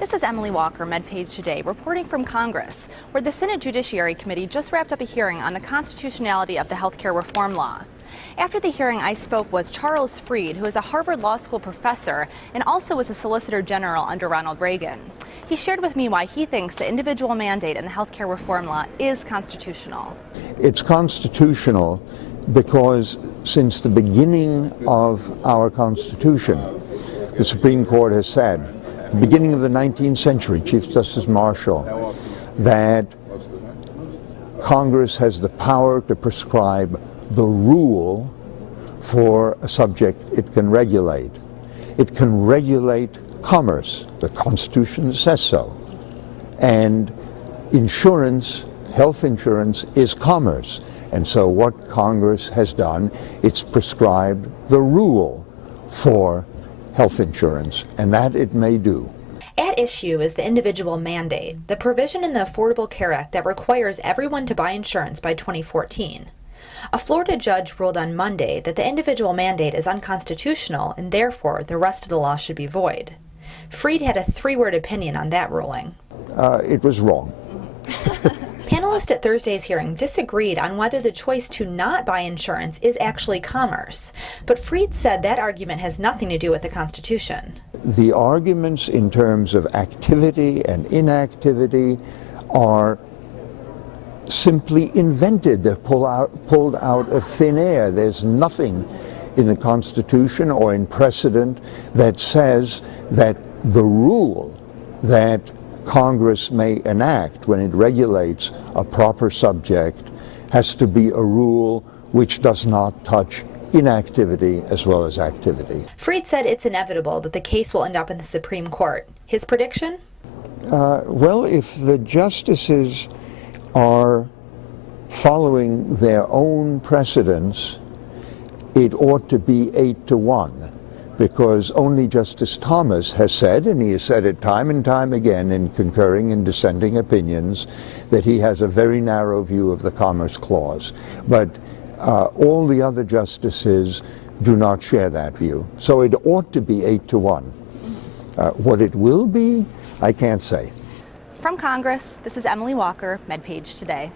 This is Emily Walker, MedPage Today, reporting from Congress, where the Senate Judiciary Committee just wrapped up a hearing on the constitutionality of the healthcare reform law. After the hearing, I spoke with Charles Freed, who is a Harvard Law School professor and also was a Solicitor General under Ronald Reagan. He shared with me why he thinks the individual mandate in the healthcare reform law is constitutional. It's constitutional because since the beginning of our Constitution, the Supreme Court has said, beginning of the 19th century, Chief Justice Marshall, that Congress has the power to prescribe the rule for a subject it can regulate. It can regulate commerce. The Constitution says so. And insurance, health insurance, is commerce. And so what Congress has done, it's prescribed the rule for health insurance, and that it may do. At issue is the individual mandate, the provision in the Affordable Care Act that requires everyone to buy insurance by 2014. A Florida judge ruled on Monday that the individual mandate is unconstitutional and therefore the rest of the law should be void. Freed had a three-word opinion on that ruling. It was wrong. Panelists at Thursday's hearing disagreed on whether the choice to not buy insurance is actually commerce, but Freed said that argument has nothing to do with the Constitution. The arguments in terms of activity and inactivity are simply invented. They're pulled out of thin air. There's nothing in the Constitution or in precedent that says that the rule that Congress may enact when it regulates a proper subject has to be a rule which does not touch inactivity as well as activity. Freed said it's inevitable that the case will end up in the Supreme Court. His prediction? Well, if the justices are following their own precedents, it ought to be 8-1. Because only Justice Thomas has said, and he has said it time and time again in concurring and dissenting opinions, that he has a very narrow view of the Commerce Clause. But all the other justices do not share that view. So it ought to be 8-1. What it will be, I can't say. From Congress, this is Emily Walker, MedPage Today.